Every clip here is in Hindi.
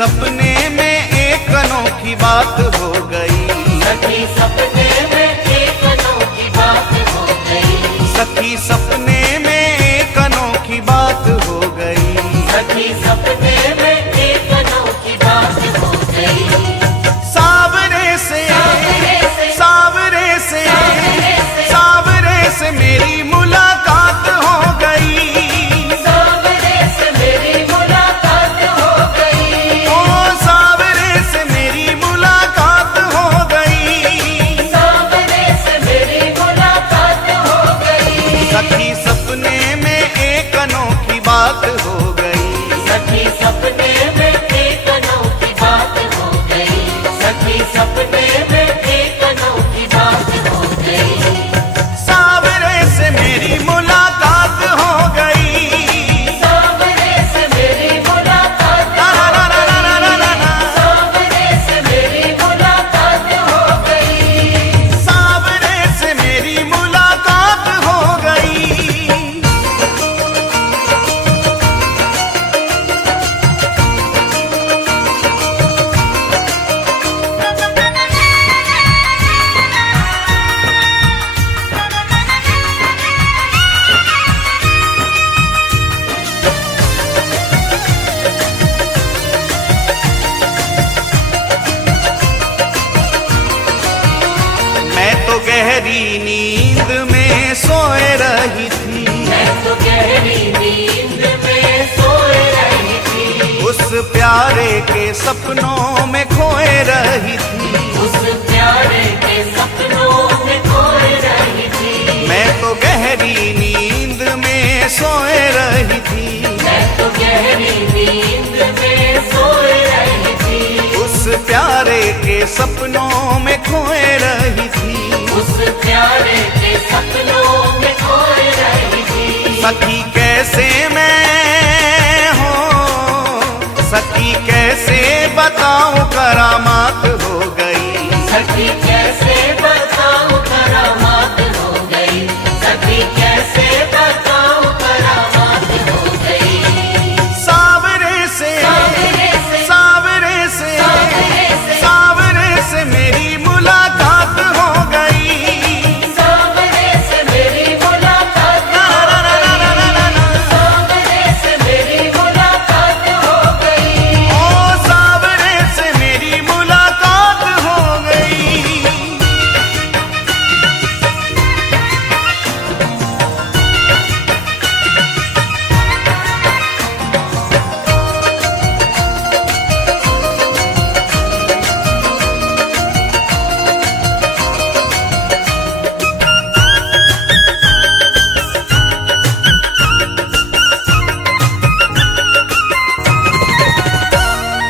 सपने में एक अनोखी बात हो गई। सखी सपने में एक अनोखी बात हो गई। सखी सपने में एक अनोखी बात हो गई। सखी सपने में एक अनोखी बात हो गई। सावरे से सावरे से सावरे से मेरी मुलाकात हो गई। सावरे से मेरी मुलाकात हो गई। ओ सावरे से मेरी मुलाकात हो गई। सावरे से मेरी मुलाकात हो गई। सखी सपने में एक अनोखी बात हो गई। सखी सपने में एक अनोखी बात हो गई। सखी सपने में एक अनोखी बात हो गई। सावरे से मेरी मुलाकात हो गई। सावरे से मेरी मुलाकात ला ला ला ला ला ला ला ला। सावरे से मेरी मुलाकात हो गई। सावरे से मेरी मुलाकात हो गई। मैं तो गहरी नींद में सोए रही थी। मैं तो गहरी नींद में सोए रही थी। उस प्यारे के सपनों में खोए रही थी। उस प्यारे के सपनों में खोए रही थी। मैं तो गहरी नींद में सोए रही थी। मैं तो गहरी नींद में सोए रही थी। उस प्यारे के सपनों में खोए रही थी। उस प्यारे के सपनों में खोए रही थी। सखी कैसे मैं हो, सखी कैसे बताऊं करामात हो गई। सखी कैसे बताऊं करामात हो गई। सखी कैसे बताऊं करामात हो गई। सावरे से सावरे से सावरे से सावरे से सावरे से मेरी मुलाकात हो गई। सावरे से मेरी मुलाकात ला हो ला ला ला ला ला ला ला। सावरे से मेरी मुलाकात हो गई। ओ सावरे से मेरी मुलाकात हो गई।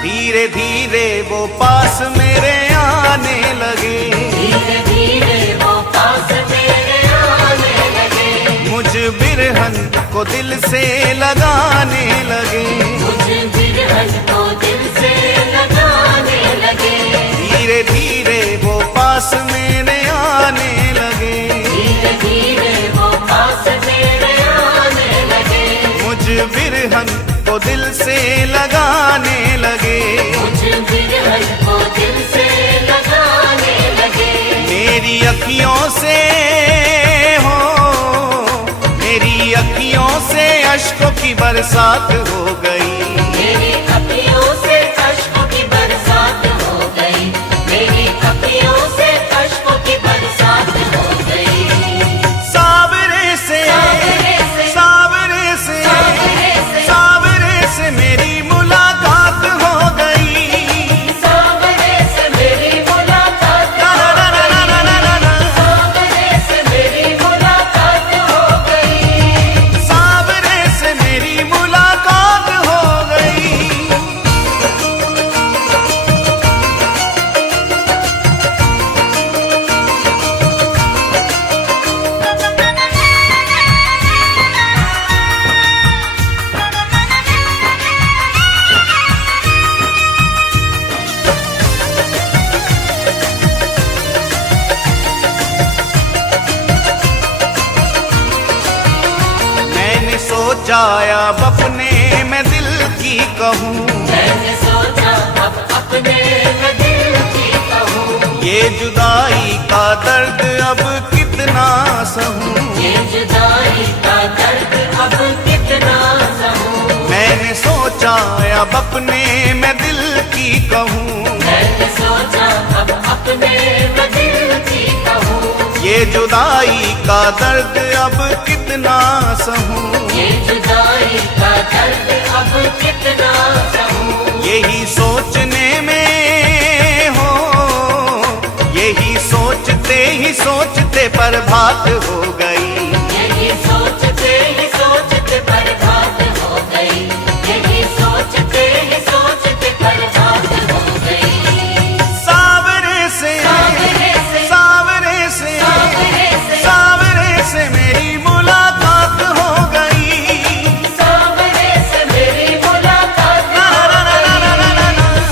धीरे धीरे वो पास मेरे आने लगे। धीरे धीरे वो पास मेरे आने लगे। मुझ बिरहन को दिल से लगाने लगे। मुझ बिरहन को दिल से लगाने लगे। धीरे धीरे वो पास मेरे आने लगे। धीरे धीरे वो पास मेरे आने लगे। मुझ बिरहन को दिल से लगाने लगे। मुझ बिरहन को दिल से लगाने लगे। मेरी अखियों से हो, मेरी अखियों से अश्कों की बरसात हो गई। मेरी अखियों से अश्कों की बरसात हो गई। मेरी अखियों से अश्कों की बरसात हो गई। सावरे से सावरे से सावरे से सावरे से सावरे से मेरी मुलाकात हो गई। सावरे से मेरी मुलाकात ला हो ला ला ला ला ला ला ला। सावरे से मेरी मुलाकात हो गई। सावरे से मेरी मुलाकात हो गई। सोचा अब अपने मैं दिल की कहूँ। मैंने सोचा ये जुदाई का दर्द अब कितना सहूं, ये जुदाई का दर्द अब कितना सहूं। मैंने सोचा अब अपने मैं दिल की कहूँ, मैंने सोचा अब अपने मैं दिल की कहूँ। ये जुदाई का दर्द अब कितना सहूं, ये जुदाई का दर्द अब कितना सहूं। यही सोचने में हो, यही सोचते ही सोचते बर्बाद हो गई, यही सोचते ही सोचते बर्बाद हो गई, यही सोचते ही सोचते बर्बाद हो गई। सावरे से सावरे से सावरे से सावरे से सावरे से मेरी मुलाकात हो गई, सावरे से मेरी मुलाकात हो गई,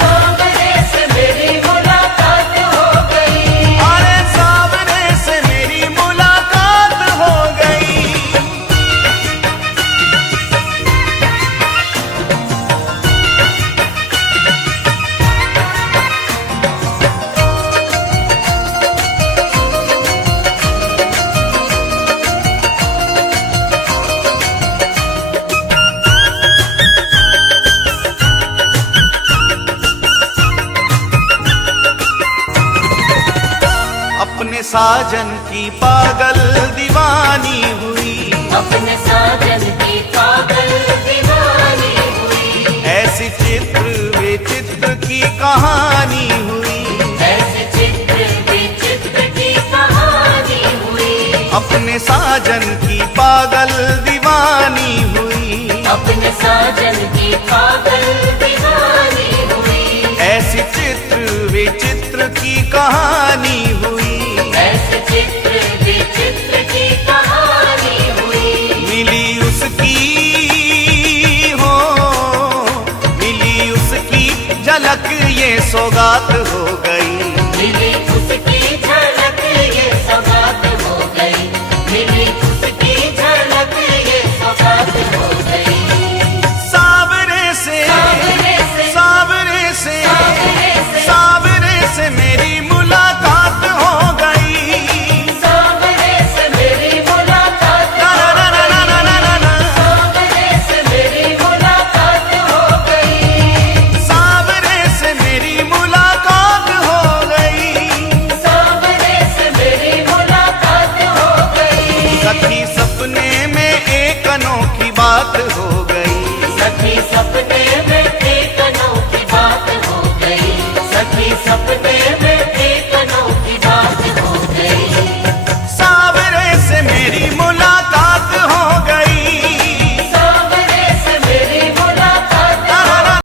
सावरे से मेरी मुलाकात हो गई। अरे सावरे से मेरी मुलाकात हो गई। अपने साजन की पागल दीवानी हुई, अपने साजन की पागल दीवानी हुई, ऐसी चित्र विचित्र की कहानी हुई, ऐसे चित्र विचित्र की कहानी हुई। अपने साजन की पागल दीवानी हुई, अपने साजन की पागल दीवानी हुई, ऐसी चित्र विचित्र की कहानी हुई, ऐसे चित्र विचित्र की कहानी हुई। मिली उसकी हो, मिली उसकी झलक ये सौगात हो गई, मिली उसकी झलक ये सौगात हो गई, मिली उसकी झलक ये सौगात हो गई। सावरे से सावरे से सावरे से सावरे से सावरे से मेरी मुलाकात हो गई, सावरे से मेरी मुलाकात ना हो ना ना ना ना ना ना ना, सावरे से मेरी मुलाकात हो गई, सावरे से मेरी मुलाकात हो गई। सावरे से मेरी मुलाकात हो गई। सखी सपने में एक अनोखी बात हो गई,